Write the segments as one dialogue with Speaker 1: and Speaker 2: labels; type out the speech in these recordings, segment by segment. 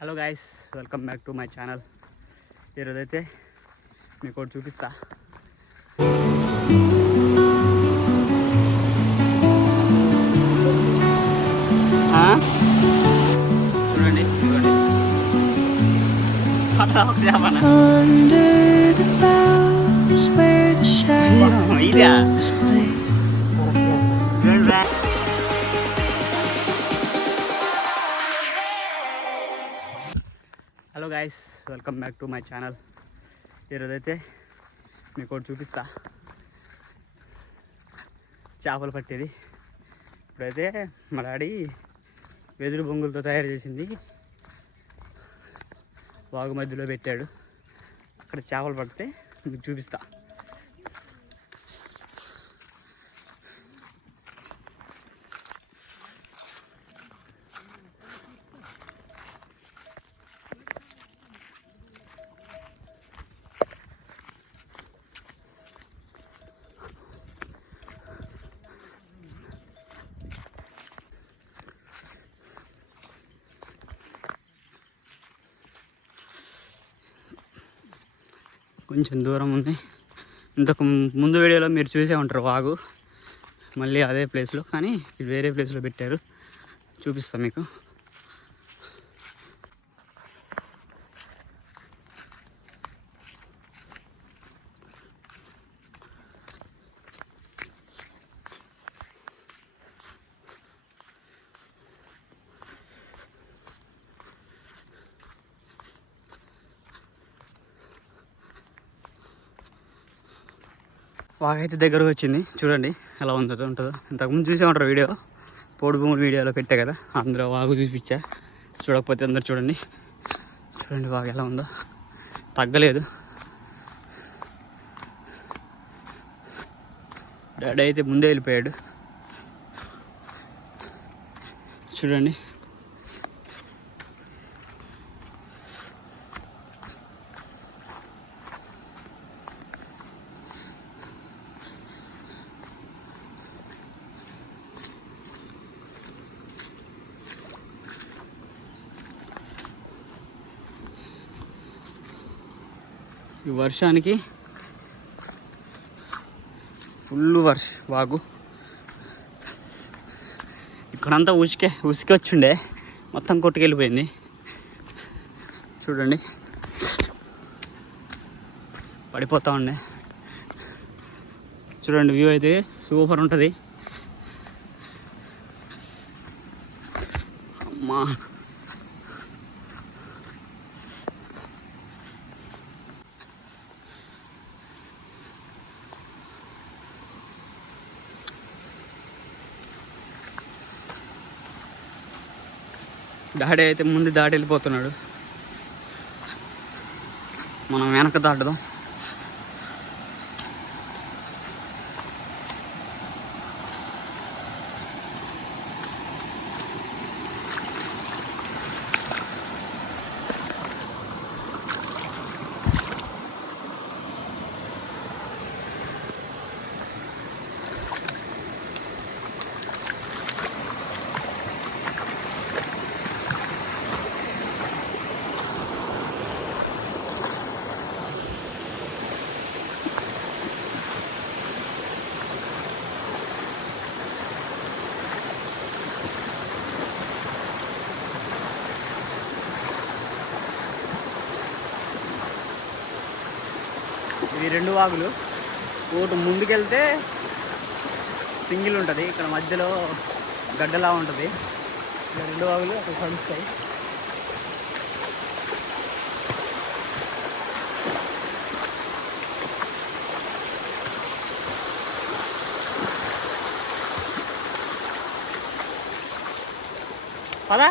Speaker 1: Hello guys welcome back to my channel ఈరోజైతే మీకు ఒకటి చూపిస్తా ఆ? చూడండి చూడండి పట్రా guys welcome back to my channel ఈరోజైతే మీకు ఒకటి చూపిస్తా. చేపలు పట్టేది. ఇప్పుడైతే మా డాడీ వెదురు బొంగులతో తయారు చేసింది. వాగు మధ్యలో పెట్టాడు. అక్కడ చేపలు పడితే మీకు చూపిస్తా. కొంచెం దూరం ఉంది. ఇంతకు ముందు వీడియోలో మీరు చూసే ఉంటారు వాగు. మళ్ళీ అదే ప్లేస్లో కానీ వేరే ప్లేస్లో పెట్టారు. చూపిస్తాం మీకు. వాగైతే దగ్గరకు వచ్చింది. చూడండి ఎలా ఉందో ఉంటుందో. ఇంతకుముందు చూసే ఉంటారు వీడియో. పోడు భూములు వీడియోలో పెట్టా కదా అందులో వాగు చూపించా. చూడకపోతే అందరు చూడండి. చూడండి వాగు ఎలా ఉందో. తగ్గలేదు. డాడీ అయితే ముందే వెళ్ళిపోయాడు. చూడండి. ఈ వర్షానికి ఫుల్ వర్ష వాగు. ఇక్కడంతా ఉసికే ఉసికి వచ్చిండే మొత్తం కొట్టుకెళ్ళిపోయింది. చూడండి. పడిపోతా ఉండే. చూడండి వ్యూ అయితే సూపర్ ఉంటుంది. అమ్మా. డాడీ అయితే ముందు దాటి వెళ్ళిపోతున్నాడు. మనం వెనక దాటదాం. ఇవి రెండు వాగులు. ఒకటి ముందుకెళ్తే సింగిల్ ఉంటుంది ఇక్కడ మధ్యలో గడ్డలా ఉంటుంది. ఇక్కడ రెండు వాగులు అక్కడ కలుస్తాయి. పదా.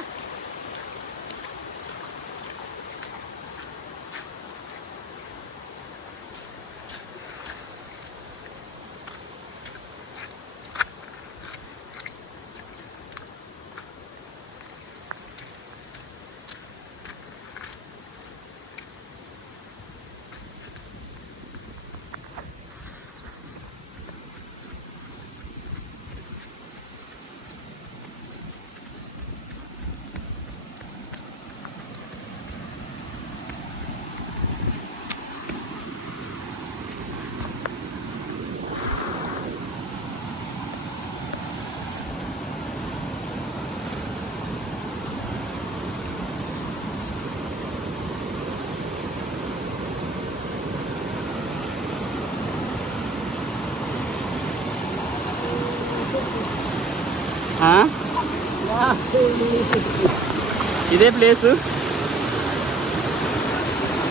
Speaker 1: ఇదే ప్లేసు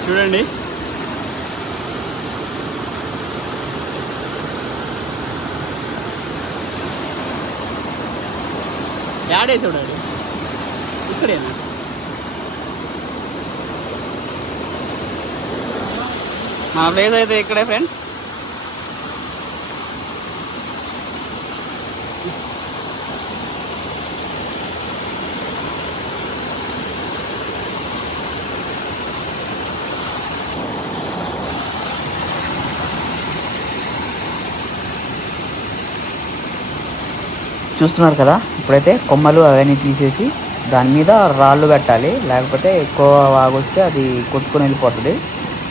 Speaker 1: చూడండి. యాడే చూడండి. ఇక్కడేనా? మన ప్లేస్ అయితే ఇక్కడే ఫ్రెండ్స్
Speaker 2: చూస్తున్నారు కదా ఇప్పుడైతే కొమ్మలు అవన్నీ తీసేసి దాని మీద రాళ్ళు పెట్టాలి. లేకపోతే ఎక్కువ వాగొస్తే అది కొట్టుకొని వెళ్ళిపోతుంది.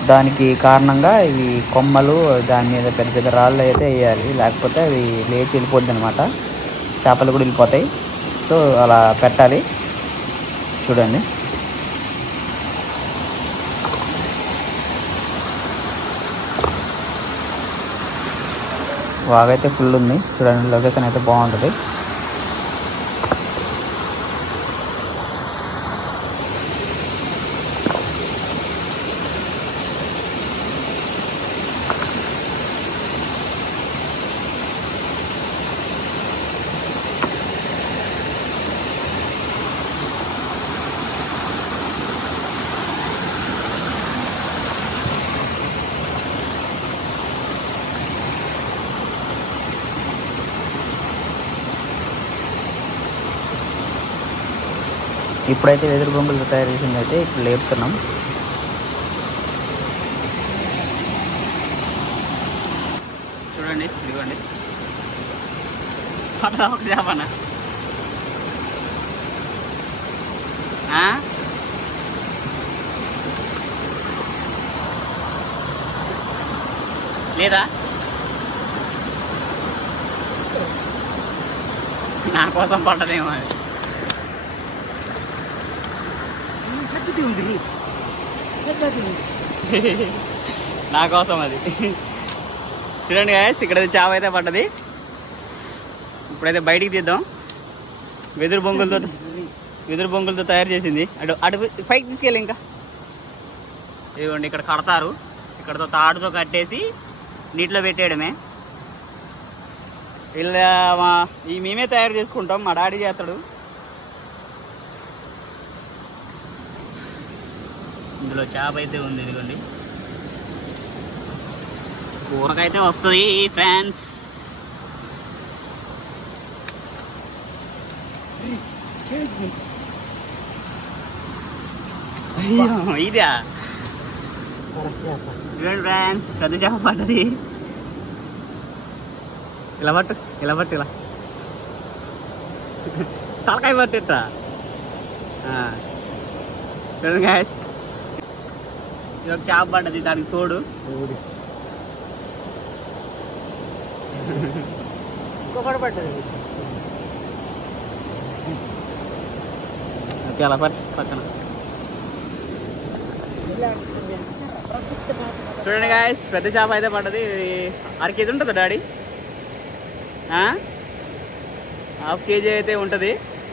Speaker 2: దానికి కారణంగా ఇవి కొమ్మలు దాని మీద పెద్ద పెద్ద రాళ్ళు అయితే వేయాలి. లేకపోతే అవి లేచి వెళ్ళిపోద్ది అనమాట చేపలు కూడా వెళ్ళిపోతాయి. సో అలా పెట్టాలి. చూడండి. వాగైతే ఫుల్ ఉంది. చూడండి లొకేషన్ అయితే బాగుంటుంది. ఇప్పుడైతే వెదురు బొంగులు తయారు చేసింది అయితే ఇప్పుడు లేపుతున్నాం.
Speaker 1: చూడండి ఇదిగోండి. ఒక చేపనా ఆ? లేదా? నా కోసం పడ్డదేమో అది. నా కోసం అది. చూడండి గాయస్ ఇక్కడ చావ అయితే పడ్డది. ఇప్పుడైతే బయటికి తీద్దాం. వెదురు బొంగులతో వెదురు బొంగులతో తయారు చేసింది. అటు అటు పైకి తీసుకెళ్ళి ఇంకా. ఇదిగోండి ఇక్కడ కడతారు. ఇక్కడతో తాడుతో కట్టేసి నీటిలో పెట్టేయడమే. వీళ్ళ ఈ మేమే తయారు చేసుకుంటాం. మా డాడీ చేస్తాడు. ఇందులో చేప అయితే ఉంది ఇదిగోండి. కూరకైతే వస్తుంది ఫ్రాన్స్ ఇదా? చూడండి ఫ్రాన్స్ పెద్ద చేప పడ్డది. ఇలా పట్టు ఇలా పట్టు ఇలా. తలకాయ పట్టిట్ట చూడండి గ్యాస్ ఇది ఒక చేప పడ్డది దానికి తోడు.
Speaker 2: ఇంకొకటి
Speaker 1: ఓకే అలా పట్టు పక్కన. చూడండి గాయస్ పెద్ద చేప అయితే పడ్డది. ఇది అర కేజీ ఉంటుంది డాడీ? ఆ? హాఫ్ కేజీ అయితే ఉంటుంది.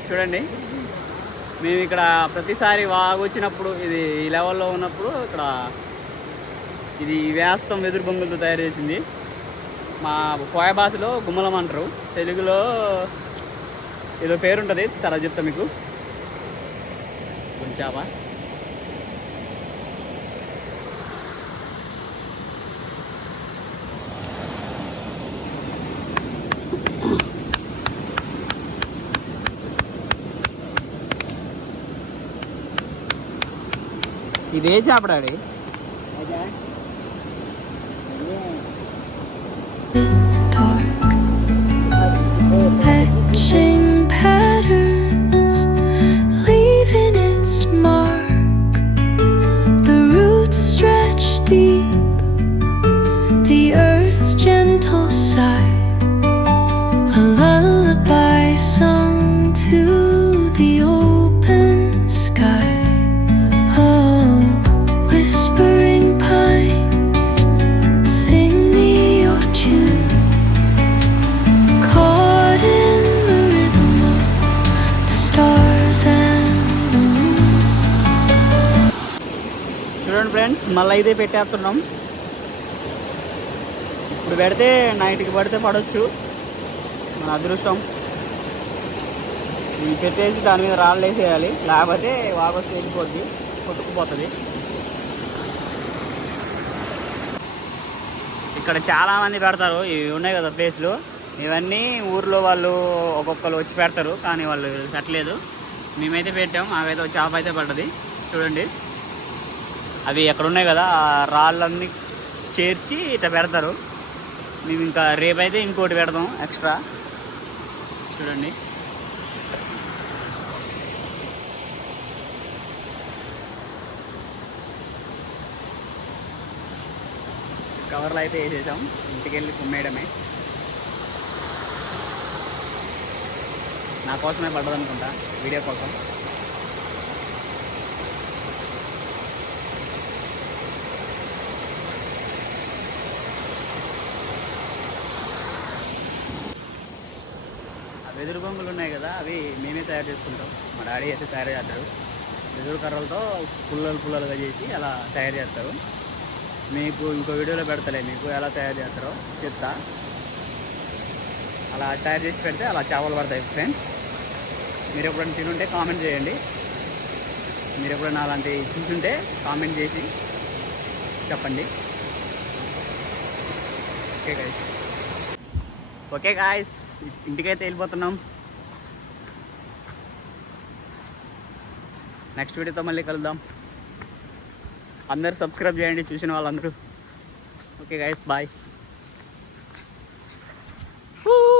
Speaker 1: చూడండి. మేము ఇక్కడ ప్రతిసారి వాగు వచ్చినప్పుడు ఇది ఈ లెవెల్లో ఉన్నప్పుడు ఇక్కడ ఇది వేస్తం వెదురు బొంగులతో తయారు చేసింది. మా కోయ భాషలో గుమ్మలం అంటారు. తెలుగులో ఏదో పేరు ఉంటుంది తర్వాత చెప్తా మీకు. కొంచెం ఇదే చేప ఫ్రెండ్స్ మళ్ళీ ఇదే పెట్టేస్తున్నాం. ఇప్పుడు పెడితే నైట్కి పడితే పడవచ్చు మన అదృష్టం. ఇది పెట్టేసి దాని మీద రాళ్ళు వేసేయాలి. లేకపోతే వాపస్ వెళ్ళిపోద్ది. కొట్టుకుపోతుంది. ఇక్కడ చాలామంది పెడతారు. ఇవి ఉన్నాయి కదా ప్లేస్లు. ఇవన్నీ ఊర్లో వాళ్ళు ఒక్కొక్కరు వచ్చి పెడతారు. కానీ వాళ్ళు పెట్టలేదు మేమైతే పెట్టాం. మాకైతే చేప అయితే పడ్డది. చూడండి. అవి ఎక్కడ ఉన్నాయి కదా ఆ రాళ్ళన్నీ చేర్చి ఇట్లా పెడతారు. మేము ఇంకా రేపైతే ఇంకోటి పెడదాం ఎక్స్ట్రా. చూడండి. కవర్లు అయితే వేసేసాం. ఇంటికి వెళ్ళి కుమ్మేయడమే. నా కోసమే పడ్డది అనుకుంటా వీడియో కోసం. వెదురు బొంగులు ఉన్నాయి కదా అవి మేమే తయారు చేసుకుంటాం. మా డాడీ అయితే తయారు చేస్తాడు. వెదురు కర్రలతో పుల్లలు పుల్లలుగా చేసి అలా తయారు చేస్తారు. మీకు ఇంకో వీడియోలో పెడతలే మీకు ఎలా తయారు చేస్తారో చెప్తా. అలా తయారు చేసి పెడితే అలా చేపలు పడతాయి ఫ్రెండ్స్. మీరు ఎప్పుడైనా తినుంటే కామెంట్ చేయండి. మీరు ఎప్పుడైనా అలాంటివి చూసుంటే కామెంట్ చేసి చెప్పండి. ఓకే గాయస్ ఓకే గాయస్ ఇంటికైతే వెళ్ళిపోతున్నాం. నెక్స్ట్ వీడియోతో మళ్ళీ కలుద్దాం. అందరు సబ్స్క్రైబ్ చేయండి చూసిన వాళ్ళందరూ. Okay guys bye